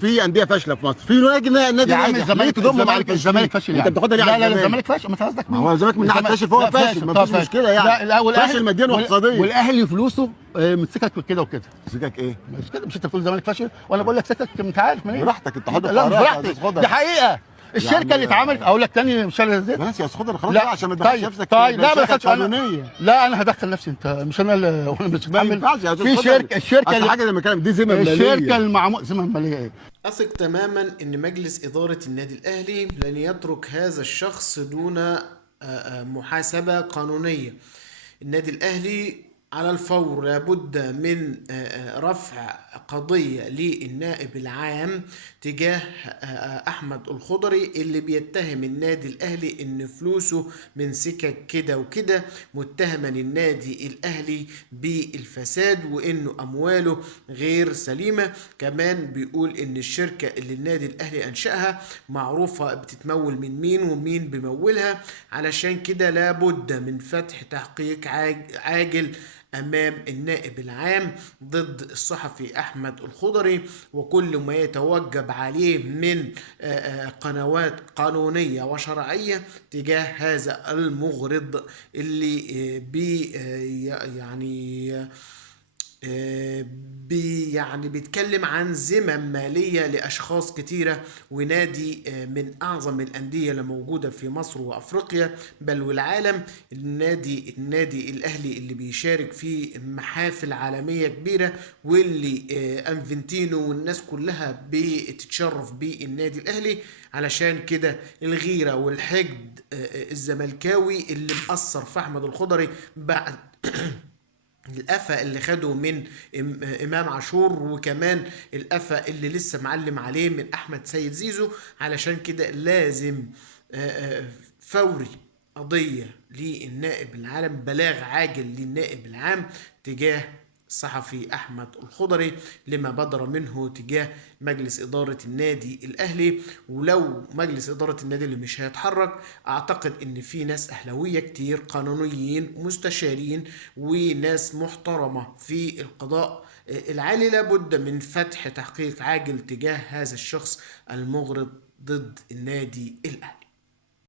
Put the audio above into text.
في انديه فاشله في مصر، في نادي يا عم ناجح. الزمالك، ليه تضم مع الزمالك فاشل انت يعني. بتاخدها ليه لا على لا الزمالك؟ الزمالك فاشل، ما انت قصدك ما مين؟ هو الزمالك من ناحيه فاشل فهو فاشل، ما فيش مشكله يعني. لا فاشل ماديا واقتصاديا. والاهلي فلوسه متسكك كده وكده. سكك ايه؟ مش كده، مش انت بتقول الزمالك فاشل وانا بقول لك سكك، انت عارف منين؟ براحتك، انت حاطط لا مش قرارات براحتي، هتاخدها. دي حقيقه. الشركه اللي اتعملت، اقول لك تاني مش انا زيت. ماشي يا خضر خلاص لا بقى عشان ما تدخلش طيب نفسك طيب، لا ما مشاكل دخلتش انا. قانونيه. لا انا هدخل نفسي، انت مش انا اللي مش ما متحمل. ينفعش يا في خضر. الشركه اصل حاجه زي ما كان دي ذمه ماليه. الشركه المعمول ذمه ماليه ايه؟ أثق تماما أن مجلس إدارة النادي الأهلي لن يترك هذا الشخص دون محاسبة قانونية. النادي الأهلي على الفور لابد من رفع قضية للنائب العام تجاه أحمد الخضري اللي بيتهم النادي الأهلي إن فلوسه من سكك كده وكده، متهما النادي الأهلي بالفساد وإنه أمواله غير سليمة. كمان بيقول إن الشركة اللي النادي الأهلي أنشأها معروفة بتتمول من مين ومين بيمولها، علشان كده لابد من فتح تحقيق عاجل أمام النائب العام ضد الصحفي أحمد الخضري، وكل ما يتوجب عليه من قنوات قانونية وشرعية تجاه هذا المغرض اللي يعني بيتكلم عن ذمم مالية لأشخاص كتيرة، ونادي من أعظم الأندية اللي موجودة في مصر وأفريقيا بل والعالم. النادي الأهلي اللي بيشارك في محافل عالمية كبيرة، واللي أنفنتينو والناس كلها بتتشرف بالنادي الأهلي. علشان كده الغيرة والحقد الزملكاوي اللي مأثر في أحمد الخضري بعد القفا اللي خده من امام عاشور، وكمان القفا اللي لسه معلم عليه من احمد سيد زيزو. علشان كده لازم فوري قضية للنائب العام، بلاغ عاجل للنائب العام تجاه الصحفي أحمد الخضري لما بدر منه تجاه مجلس إدارة النادي الأهلي. ولو مجلس إدارة النادي اللي مش هيتحرك، أعتقد إن في ناس أهلاوية كتير قانونيين مستشارين وناس محترمة في القضاء العالي لابد من فتح تحقيق عاجل تجاه هذا الشخص المغرض ضد النادي الأهلي.